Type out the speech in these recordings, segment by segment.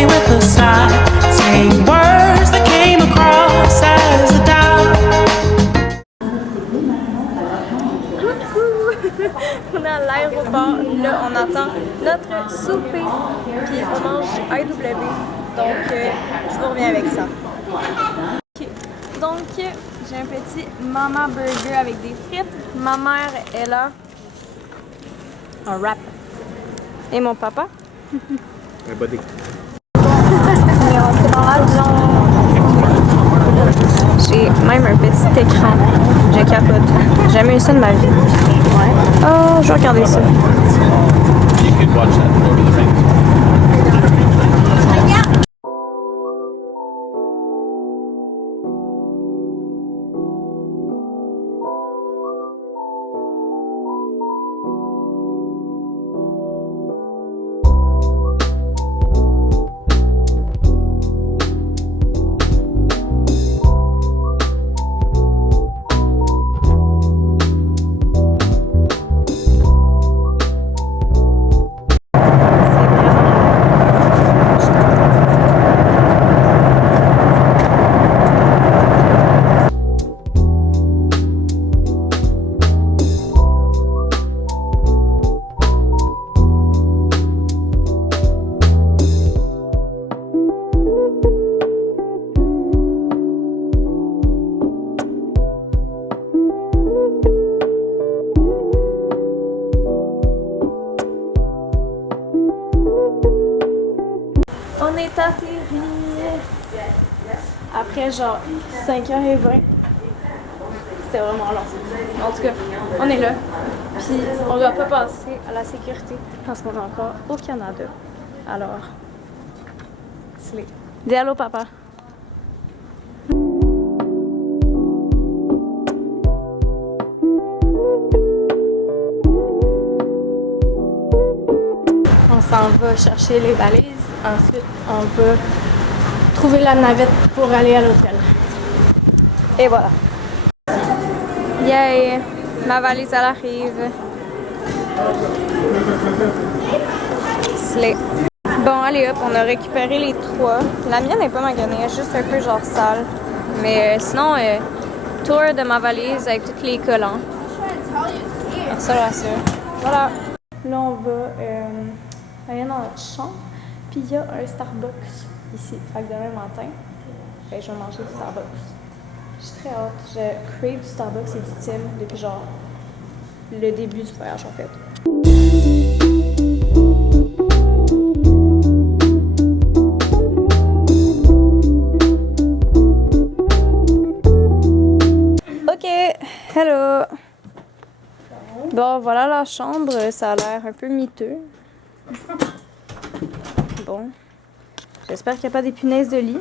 me with a sigh, saying words that came across as a doubt. On est à l'aéroport, là on attend notre souper, puis on mange IW, donc je vous reviens avec ça. Okay. Donc j'ai un petit mama burger avec des frites, ma mère est là, un wrap, et mon papa. Un body. On est rentré dans l'avion. J'ai même un petit écran. Je capote. J'ai jamais eu ça de ma vie. Ouais. Oh, je vais regarder ça. You could watch that Lord of the Rings. On est atterri après genre 5h20. C'était vraiment long. En tout cas, on est là. Puis on doit pas passer à la sécurité parce qu'on est encore au Canada. Alors, slay. Dis allô papa. On s'en va chercher les valises. Ensuite, on va trouver la navette pour aller à l'hôtel. Et voilà. Yay! Ma valise, elle arrive. Slay. Bon, allez hop, on a récupéré les 3. La mienne n'est pas maganée, elle est juste un peu genre sale. Mais sinon, tour de ma valise avec tous les collants. Ça, là, ça. Voilà. Là, on va aller dans notre chambre. Puis il y a un Starbucks ici. Fait que demain matin, je vais manger du Starbucks. J'ai très hâte. Je crave du Starbucks et du Tim depuis genre le début du voyage en fait. Ok, hello! Bon, voilà la chambre. Ça a l'air un peu miteux. Bon, j'espère qu'il n'y a pas des punaises de lit.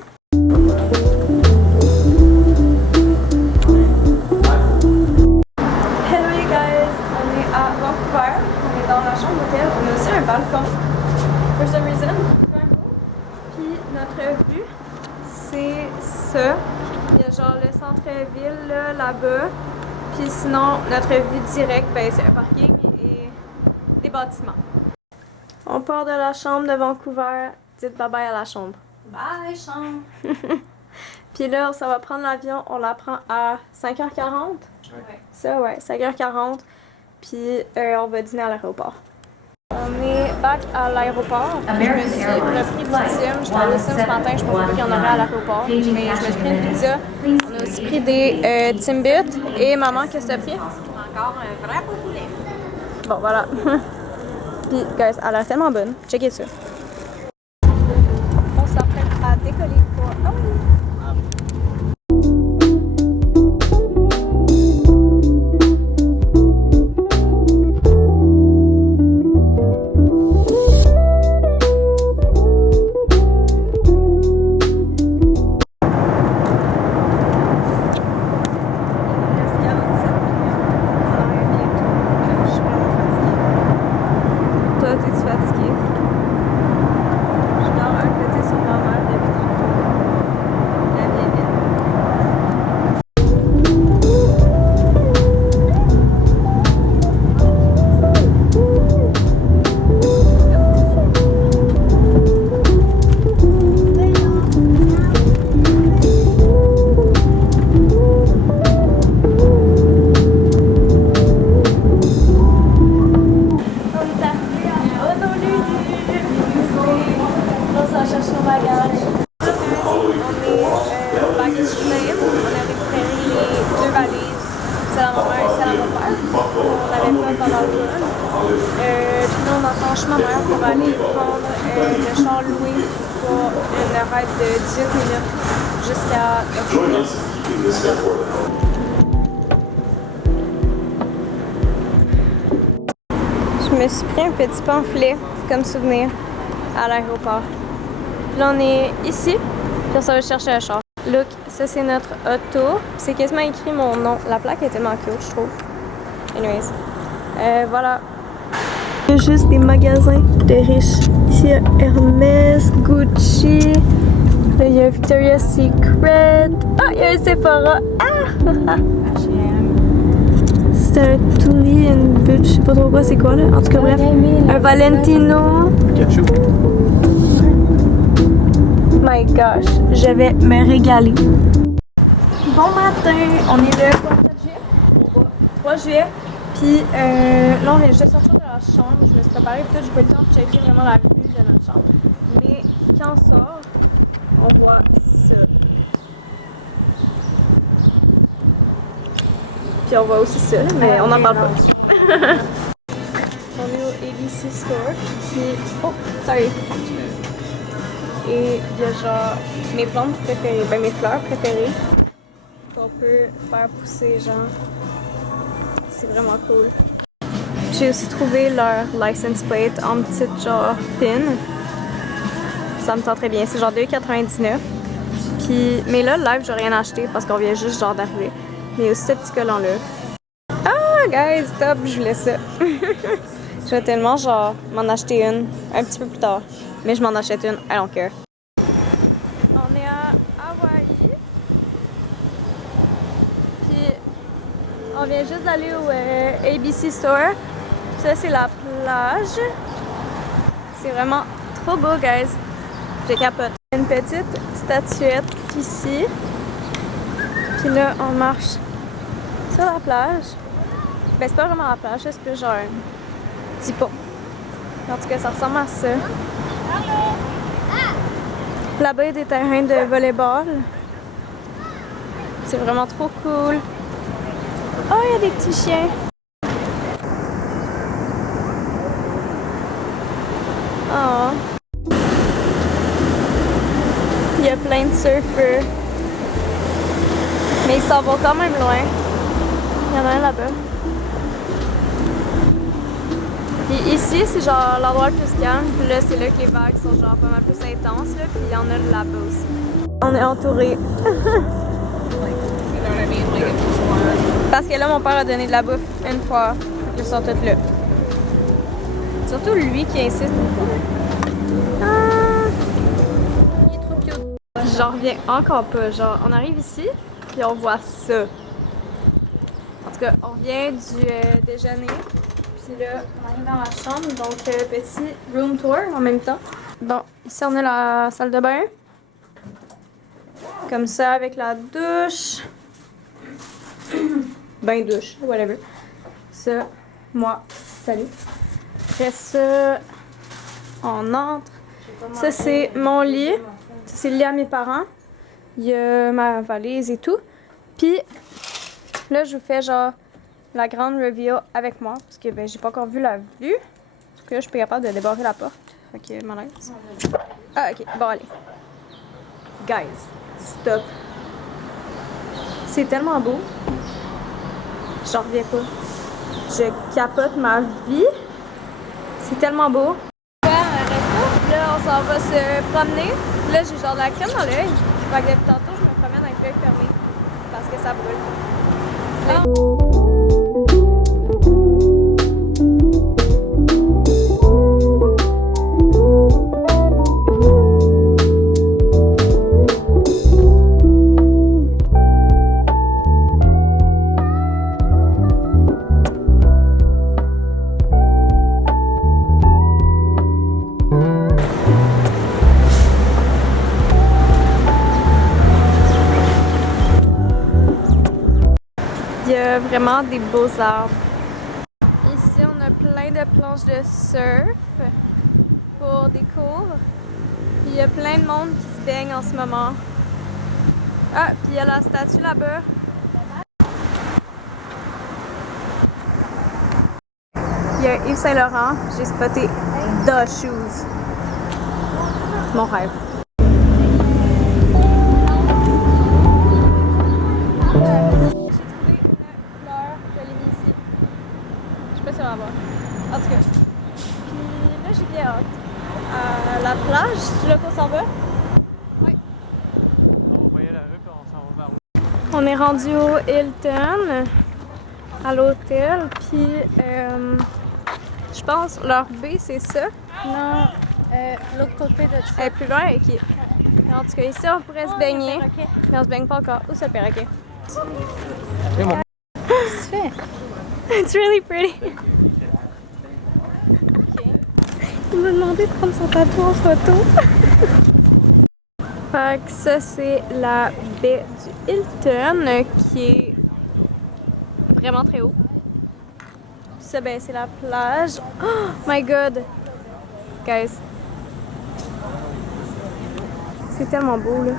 Hello you guys, on est à Vancouver, on est dans la chambre d'hôtel, on a aussi un balcon, for some reason. Puis notre vue, c'est ça. Il y a genre le centre-ville là-bas. Puis sinon, notre vue directe, ben, c'est un parking et des bâtiments. On part de la chambre de Vancouver. Dites bye bye à la chambre. Bye chambre! Puis là, ça va prendre l'avion. On la prend à 5h40. Ouais. Ça, ouais, 5h40. Puis on va dîner à l'aéroport. On est back à l'aéroport. Je me suis repris du Tim. J'étais allée au Tim ce matin. Je pensais pas qu'il y en aurait à l'aéroport. Mais je me suis pris une pizza. On a aussi pris des Timbits. Et maman, qu'est-ce que t'as pris? Encore un vrai beau poulet. Bon, voilà. Puis, guys, elle a l'air tellement bonne. Checkez ça. On s'apprête à décoller pour Hawaii. Toi, t'es-tu fatiguée? cherche ma mère pour aller prendre le char loué pour une arrête de 18 minutes jusqu'à Je me suis pris un petit pamphlet comme souvenir à l'aéroport. Puis là, on est ici, puis on s'en va chercher le char. Look, ça c'est notre auto. C'est quasiment écrit mon nom. La plaque est tellement cute, je trouve. Anyways, voilà. Il y a juste des magasins de riches. Ici, il y a Hermès, Gucci. Là, il y a Victoria's Secret. Ah, il y a un Sephora. Ah! C'est un Tully and Butch. Je sais pas trop quoi c'est quoi là. En tout cas, bref. Un Valentino. Ketchup. My gosh, je vais me régaler. Bon matin, on est le 3 juillet. Puis là, on vient juste de sortir de la chambre. Je me suis préparée, peut-être j'ai pas eu le temps de checker vraiment la vue de notre chambre. Mais quand on sort, on voit ça. Puis on voit aussi ça, mais on n'en parle pas. On est au ABC Store. Puis, oh, sorry. Et il y a genre mes plantes préférées, ben mes fleurs préférées qu'on peut faire pousser, genre. C'est vraiment cool. J'ai aussi trouvé leur license plate en petite genre pin. Ça me tente très bien. C'est genre 2,99. Puis, mais là, live, j'ai rien acheté parce qu'on vient juste genre d'arriver. Mais il y a aussi ce petit collant-là. Ah, guys, stop, je voulais ça. Je vais tellement genre m'en acheter une un petit peu plus tard. Mais je m'en achète une, I don't care. On est à Hawaii. Puis on vient juste d'aller au ABC Store. Ça c'est la plage. C'est vraiment trop beau, guys. Je capote. Une petite statuette ici. Puis là on marche sur la plage. Ben c'est pas vraiment la plage, c'est plus genre un petit pont. En tout cas ça ressemble à ça. Là-bas, il y a des terrains de volleyball. C'est vraiment trop cool. Oh, il y a des petits chiens. Oh. Il y a plein de surfeurs. Mais ils s'en vont quand même loin. Il y en a un là-bas. Puis ici, c'est genre l'endroit le plus calme. Puis là, c'est là que les vagues sont genre pas mal plus intenses. Là. Puis il y en a là-bas aussi. On est entourés. Parce que là, mon père a donné de la bouffe une fois. Ils sont tous là. Surtout lui qui insiste beaucoup. Ah! Il est trop cute. J'en reviens encore pas. Genre, on arrive ici, puis on voit ça. En tout cas, on vient du déjeuner. Puis là, on arrive dans la chambre, donc petit room tour en même temps. Bon, ici on a la salle de bain. Comme ça, avec la douche. Bain douche, whatever. Ça, moi, salut. Après ça, on entre. Ça, c'est mon lit. Ça, c'est le lit à mes parents. Il y a ma valise et tout. Puis là, je vous fais genre la grande reveal avec moi, parce que ben, j'ai pas encore vu la vue. En tout cas, je suis pas capable de débarrer la porte. Fait que malaise. Ah, ok, bon, allez. Guys, stop. C'est tellement beau. J'en reviens pas. Je capote ma vie. C'est tellement beau. Là, on s'en va se promener. Là, j'ai genre de la crème dans l'œil. Fait que depuis tantôt, je me promène avec l'œil fermé parce que ça brûle. Il y a vraiment des beaux arbres. Ici, on a plein de planches de surf pour des cours. Puis il y a plein de monde qui se baigne en ce moment. Ah, puis il y a la statue là-bas. Il y a Yves Saint-Laurent, j'ai spoté The Shoes. Mon rêve. J'ai trouvé une fleur, je l'ai mis ici. Je sais pas si on va voir. En tout cas. Puis là, j'ai bien hâte. À la plage, c'est là qu'on s'en va? Oui. On va voyer la rue puis on s'en va vers où? On est rendu au Hilton, à l'hôtel, puis je pense leur baie c'est ça. Non, l'autre côté de ça. Elle est plus loin, ok. En tout cas, ici on pourrait se baigner, mais on se baigne pas encore. Où c'est le perroquet? C'est mon. Qu'est-ce que tu fais? It's really pretty. Il m'a demandé de prendre son tatou en photo. Fait que ça, c'est la baie du Hilton qui est vraiment très haut. Puis ça, ben, c'est la plage. Oh my god! Guys. C'est tellement beau, là.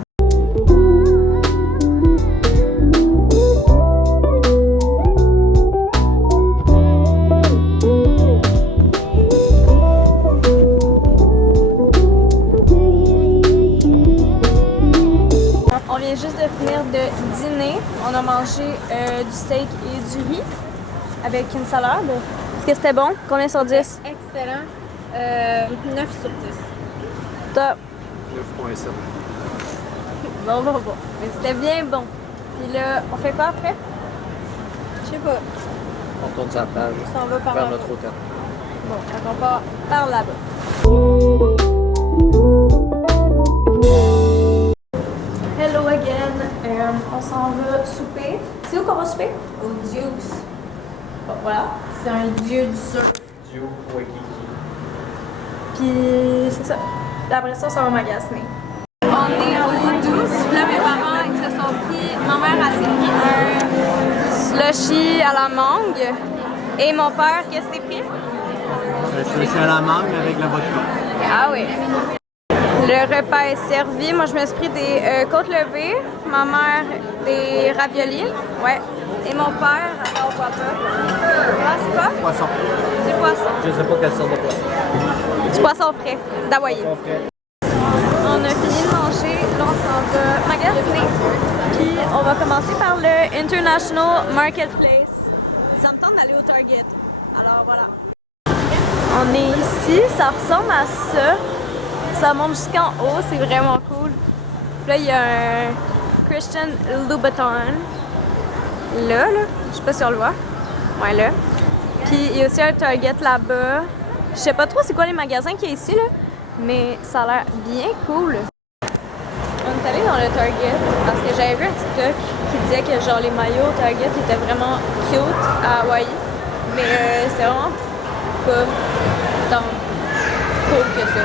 On vient juste de finir de dîner. On a mangé du steak et du riz avec une salade. Est-ce que c'était bon? Combien sur 10? Excellent. 9 sur 10. Top. 9.7. Bon. Mais c'était bien bon. Puis là, on fait quoi après? Je sais pas. On tourne sur la plage. Ça en va par Vers là. notre hôtel. Bon, donc on part par là-bas. Hello again. On s'en va souper. C'est où qu'on va souper? Au Dukes. Bon, voilà. C'est un dieu du surf. Dieu, Waikiki. Puis c'est ça. Puis après ça, on s'en va magasiner. On est au Dukes. Là, mes parents, ils se sont pris. Ma mère a s'est pris Slushy à la mangue. Et mon père, qu'est-ce que t'es pris? Je suis à la mangue avec la vodka. Ah oui. Le repas est servi. Moi, je me suis pris des côtes levées. Ma mère, des raviolis. Ouais. Et mon père, on voit pas. Ah, c'est quoi? Poisson. Du poisson. Je sais pas quelle sorte de poisson. Du poisson frais, d'Hawaï. Poisson frais. On a fini de manger. Là, on s'en va magasiner. Puis, on va commencer par le International Marketplace. Ça me tente d'aller au Target. Alors, voilà. On est ici. Ça ressemble à ça. Ça monte jusqu'en haut, c'est vraiment cool. Puis là, il y a un Christian Louboutin. Là, je sais pas si on le voit. Ouais, là. Puis il y a aussi un Target là-bas. Je sais pas trop c'est quoi les magasins qu'il y a ici, là. Mais ça a l'air bien cool. On est allé dans le Target parce que j'avais vu un TikTok qui disait que genre les maillots Target étaient vraiment cute à Hawaï. Mais c'est vraiment pas tant cool que ça.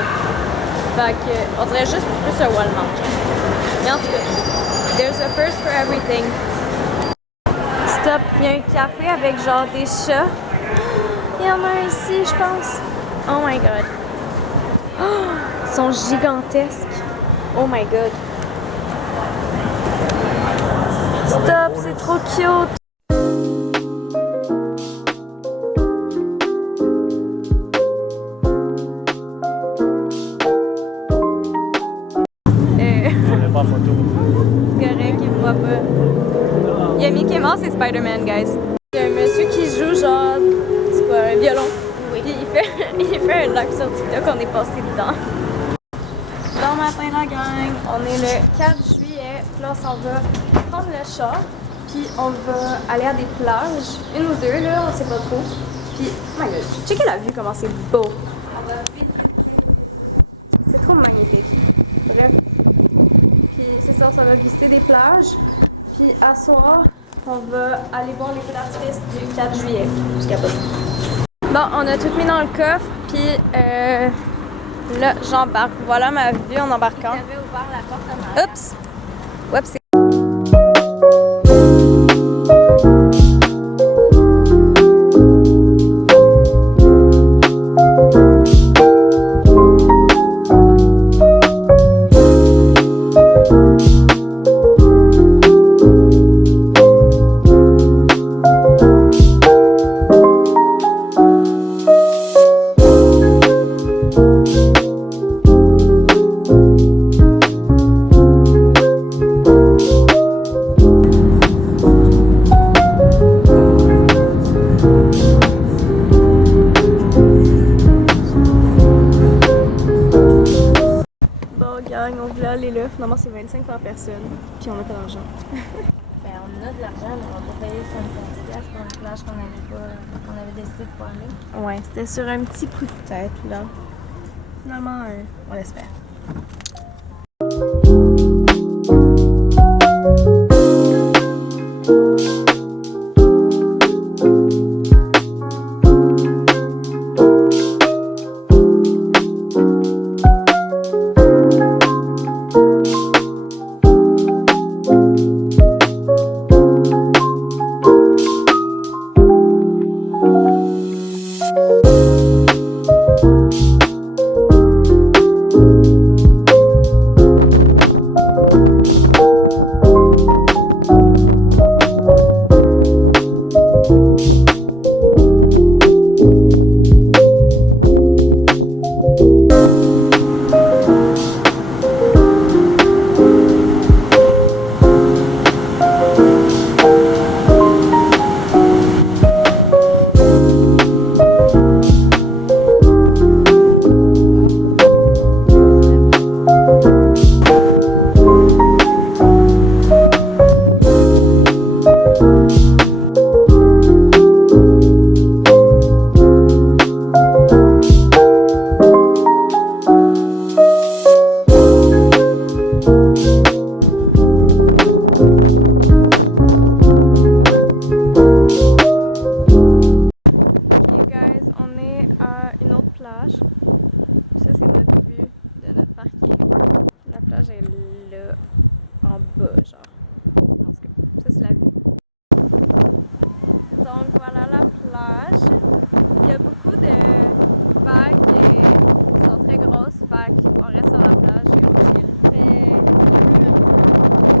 Fait que, on dirait juste plus un Walmart. Mais en tout cas, there's a first for everything. Stop, il y a un café avec genre des chats. Il y en a un ici, je pense. Oh my god. Oh, ils sont gigantesques. Oh my god. Stop, c'est trop cute. On n'est pas en photo. C'est correct, il me voit pas. Il y a Mickey Mouse et Spider-Man, guys. Il y a un monsieur qui joue genre, c'est quoi, un violon. Oui. Puis il fait un live sur TikTok, on est passé dedans. Bon matin la gang, on est le 4 juillet, puis là on s'en va prendre le char, puis on va aller à des plages, une ou deux là, on sait pas trop. Puis, oh my god, checkez la vue comment c'est beau. C'est trop magnifique. Bref. Puis c'est ça, on va visiter des plages. Puis à soir, on va aller voir les feux d'artifice du 4 juillet. Je capote. Bon, on a tout mis dans le coffre. Puis là, j'embarque. Voilà ma vue en embarquant. J'avais ouvert la porte à ma Oups! Oups! gang, on voulait aller là. Finalement, c'est 25 par personne. Puis on n'a pas d'argent. Ben, on a de l'argent, mais on va payer 75$ pour une plage qu'on avait décidé de pas aller. Ouais, c'était sur un petit coup de tête, là. Finalement, on l'espère. Ça, c'est notre vue de notre parking. La plage est là, en bas, genre. En tout cas, ça, c'est la vue. Donc, voilà la plage. Il y a beaucoup de vagues qui sont très grosses. Fait qu'on reste sur la plage et on chill.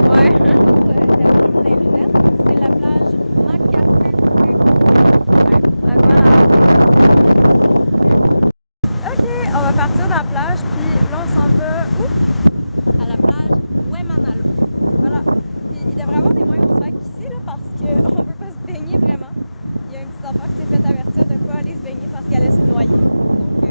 Ouais. La brume des lunettes, c'est la plage Makapuku. Ouais. Donc, voilà. Ok, on va partir de la plage, puis là, on s'en va où? À la plage Wemanalo. Voilà. Puis il devrait y avoir des moins grosses vagues ici, là, parce qu'on peut pas se baigner vraiment. Il y a un petit enfant qui s'est fait avertir de pas aller se baigner parce qu'elle allait se noyer. Donc,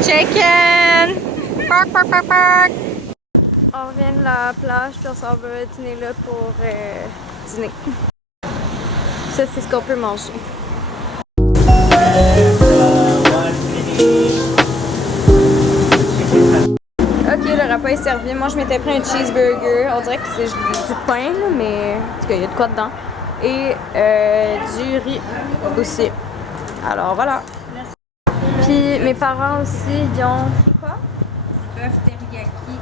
chicken! Park, park, park, park! On revient de la plage, puis on s'en va dîner là pour dîner. Ça, c'est ce qu'on peut manger. Ok, le repas est servi. Moi, je m'étais pris un cheeseburger. On dirait que c'est du pain, là, mais en tout cas, il y a de quoi dedans. Et du riz aussi. Alors, voilà. Puis mes parents aussi, ils ont pris quoi? Bœuf teriyaki.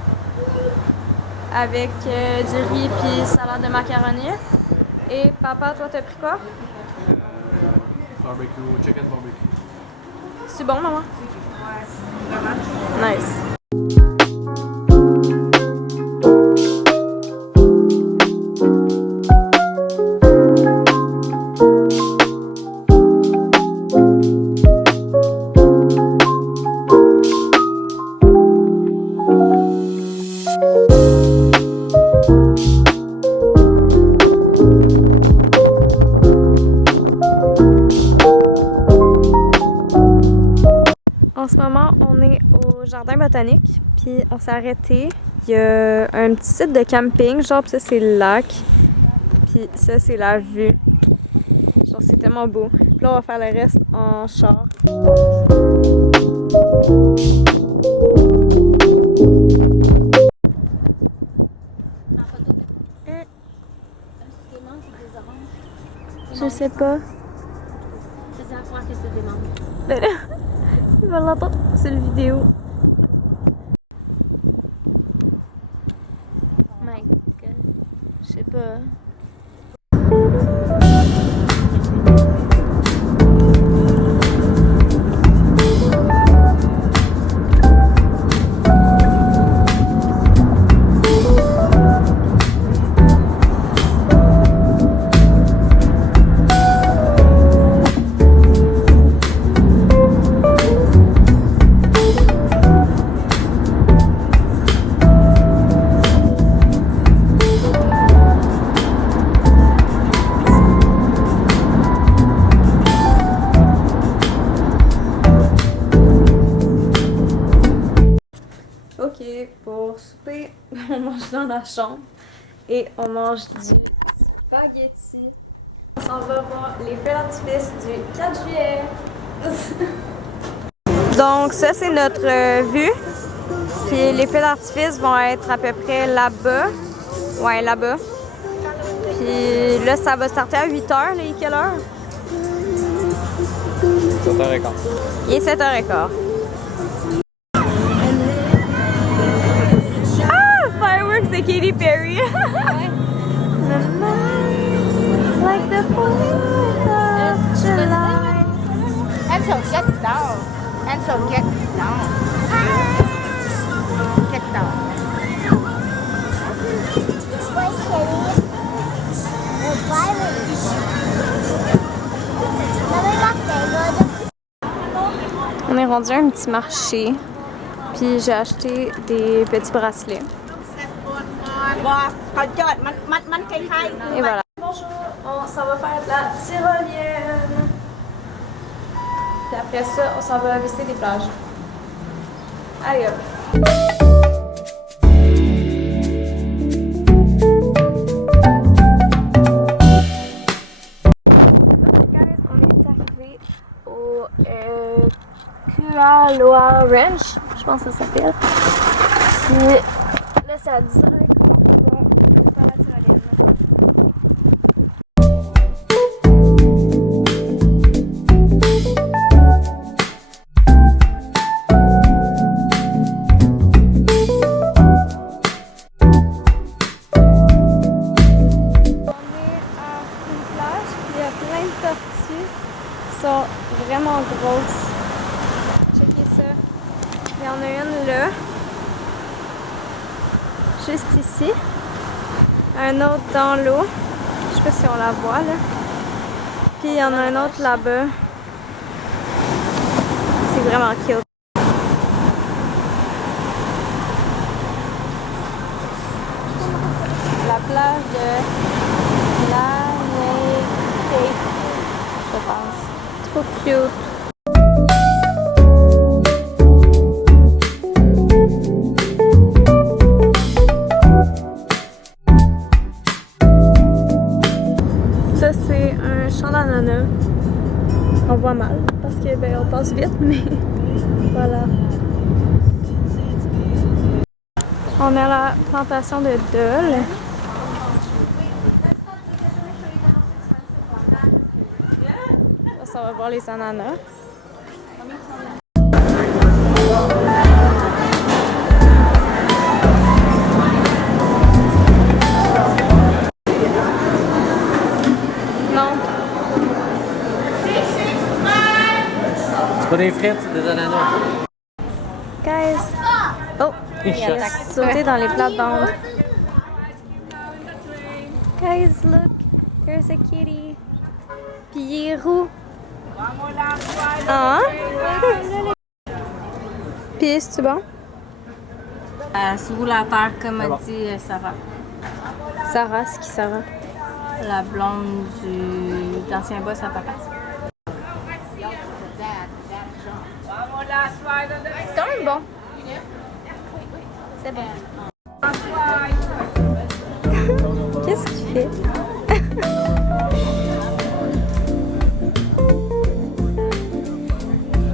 Avec du riz puis salade de macaroni. Et papa, toi, t'as pris quoi? Barbecue, chicken barbecue. C'est bon, maman? Ouais, vraiment. Nice. En ce moment, on est au jardin botanique, puis on s'est arrêté. Il y a un petit site de camping, genre, puis ça c'est le lac, puis ça c'est la vue. Genre, c'est tellement beau. Puis là, on va faire le reste en char. Je sais pas. Faisais croire que c'est des membres. Ben là, il va l'entendre sur la vidéo. My God. Je sais pas. Puis pour souper, on mange dans la chambre et on mange du spaghetti. On s'en va voir les feux d'artifice du 4 juillet. Donc ça c'est notre vue. Puis les feux d'artifice vont être à peu près là-bas. Ouais, là-bas. Puis là, ça va starter à 8h. Là, il est quelle heure? 7h15. Il est 7h15. Ah! Fireworks de Katy Perry! Like the 4th of July. And so get down. And so get down. Get down. On est rendu à un petit marché, puis j'ai acheté des petits bracelets. Et voilà. Bonjour, on s'en va faire de la tyrolienne. Puis après ça, on s'en va visiter des plages. Allez hop! Kualoa Ranch, je pense que ça s'appelle. Puis là, c'est à 10h15 pour faire la tyrolienne. On est à une plage, puis il y a plein de tortues qui sont vraiment grosses. Checkez ça. Il y en a une là. Juste ici. Un autre dans l'eau. Je sais pas si on la voit là. Puis il y en a un autre là-bas. C'est vraiment cute. La plage de la Lake, je pense. Trop cute. Ça, c'est un champ d'ananas. On voit mal parce que ben, on passe vite, mais voilà. On est à la plantation de dôle. Ça, on va voir les ananas. Non. C'est pas des frites, c'est des ananas. Guys. Oh, il a sauté dans les plates-bandes. Guys, look. Here's a kitty. Puis il est roux. Ah? Puis c'est bon? Sous la terre, comme a dit Sarah. Sarah, c'est qui Sarah? La blonde de l'ancien boss à papa. C'est quand même bon. C'est bon. Qu'est-ce qu'il fait?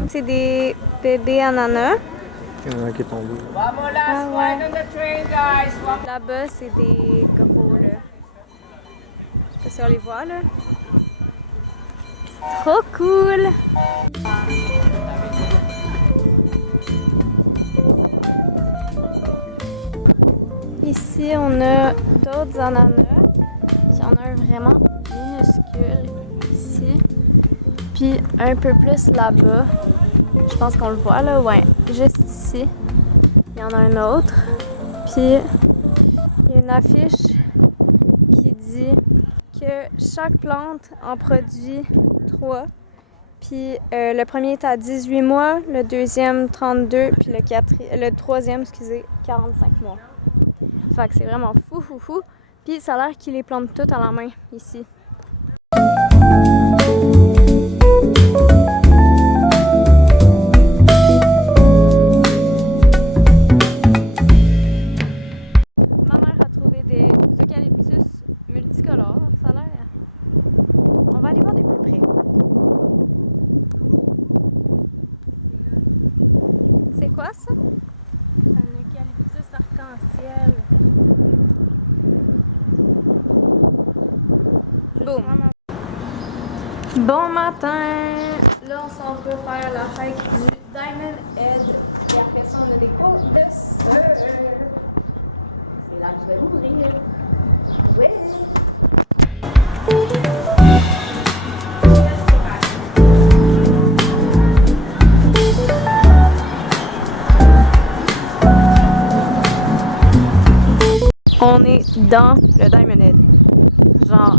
C'est des bébés ananas. Il y en a un qui est tombé. Ah ouais. Là-bas, c'est des gros, là. Je sais pas si on les voit, là. C'est trop cool! Ici, on a d'autres ananas. Il y en a un vraiment minuscule ici. Puis un peu plus là-bas. Je pense qu'on le voit là, ouais. Juste ici. Il y en a un autre. Puis il y a une affiche qui dit que chaque plante en produit 3. Puis le premier est à 18 mois, le deuxième 32, puis le troisième, excusez, 45 mois. Fait que c'est vraiment fou. Puis ça a l'air qu'ils les plantent toutes à la main ici. quoi ça? Un eucalyptus arc-en-ciel. Boum. Bon matin! Là, on s'en va faire la hike du Diamond Head. Et après ça, on a des cours de surf. C'est là que je vais mourir. Ouais! On est dans le Diamond Head. Genre,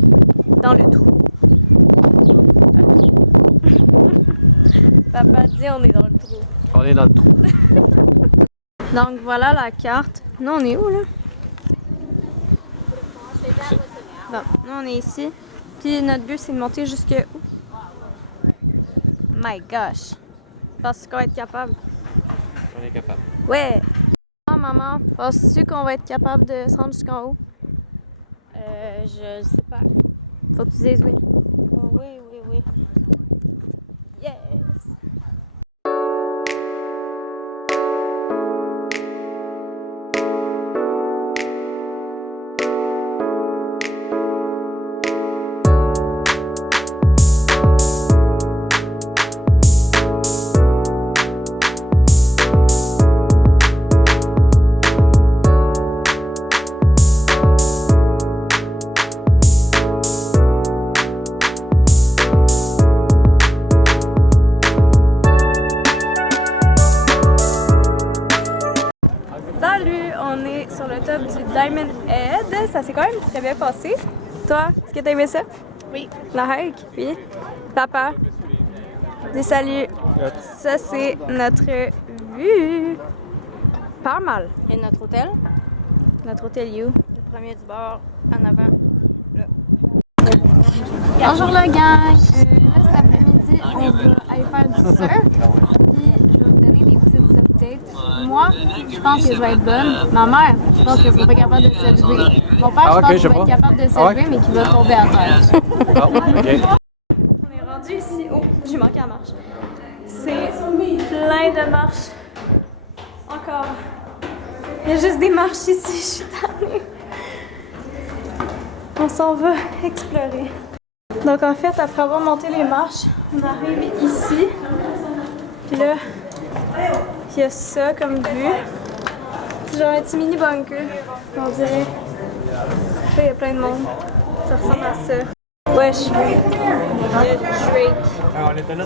dans le trou. Papa dit on est dans le trou. On est dans le trou. Donc voilà la carte. Nous on est où là? Bon, nous on est ici. Puis notre but c'est de monter jusque où? My gosh. Penses-tu qu'on va être capable? On est capable. Ouais! Ah maman, penses-tu qu'on va être capable de se rendre jusqu'en haut? Je sais pas. Faut que tu dises oui. Oh, oui, oui, oui. Yes! Salut, on est sur le top du Diamond Head. Ça s'est quand même très bien passé. Toi, est-ce que t'as aimé ça? Oui. La hike? Oui. Papa, dis salut. Ça, c'est notre vue. Pas mal. Et notre hôtel? Notre hôtel You. Le premier du bord, en avant. Là. Bonjour le gang! Là, cet après-midi, on va aller faire du surf. Puis, je vais vous donner des petites updates. Moi, je pense que je vais être bonne. Ma mère, je pense qu'elle sera pas capable de s'élever. Mon père, je pense qu'il va être capable de s'élever, mais qu'il va tomber à terre. Ah, ok. On est rendu ici. Oh, j'ai manqué la marche. C'est plein de marches. Encore. Il y a juste des marches ici. Je suis tannée. On s'en va explorer. Donc en fait, après avoir monté les marches, on arrive ici. Puis là, il y a ça comme vue. C'est genre un petit mini bunker, on dirait. Là, il y a plein de monde. Ça ressemble à ça. Ouais, Shrek. Il y a Drake. On était là.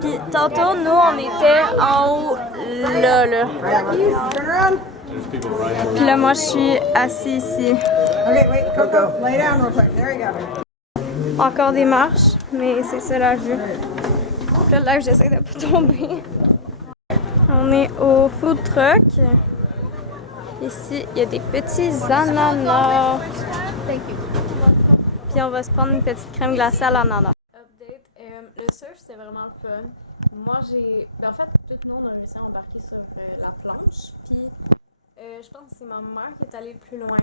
Puis tantôt, nous, on était en haut, là. Puis là, moi, je suis assis ici. Okay, wait, Coco, lay down real quick. There you go. Encore des marches, mais c'est ça la vue. Puis là, j'essaie de pas tomber. On est au food truck. Ici, il y a des petits ananas. Puis on va se prendre une petite crème glacée à l'ananas. Update, le surf, c'est vraiment le fun. Moi, en fait, tout le monde a réussi à embarquer sur la planche. Puis, je pense que c'est ma mère qui est allée le plus loin.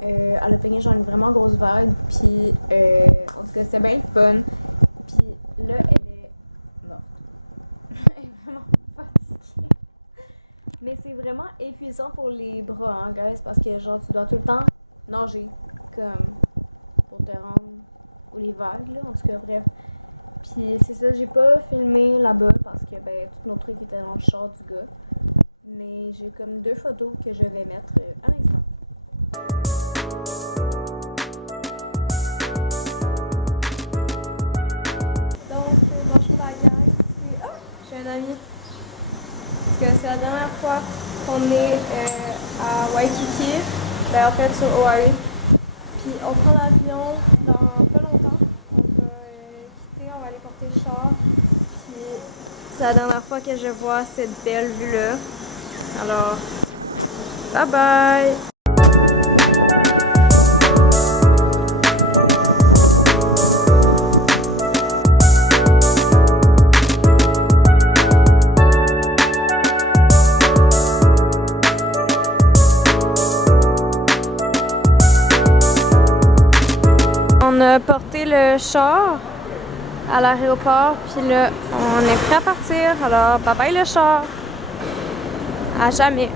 Elle a pogné genre une vraiment grosse vague. Puis, en tout cas, c'était bien le fun. Puis là, elle est morte. Elle est vraiment fatiguée. Mais c'est vraiment épuisant pour les bras, hein, guys, parce que genre, tu dois tout le temps nager comme pour te rendre où les vagues, là, en tout cas, bref. Puis c'est ça, j'ai pas filmé là-bas parce que ben, tous nos trucs étaient dans le char du gars. Mais j'ai comme 2 photos que je vais mettre à l'instant. Donc, bonjour la gang. J'ai un ami. Parce que c'est la dernière fois qu'on est à Waikiki. Ben, en fait, sur Hawaii. Puis on prend l'avion dans pas longtemps. On va quitter, on va aller porter le char. Puis c'est la dernière fois que je vois cette belle vue-là. Alors, bye bye! On a porté le char à l'aéroport, puis là, on est prêt à partir. Alors, bye bye le char! À jamais.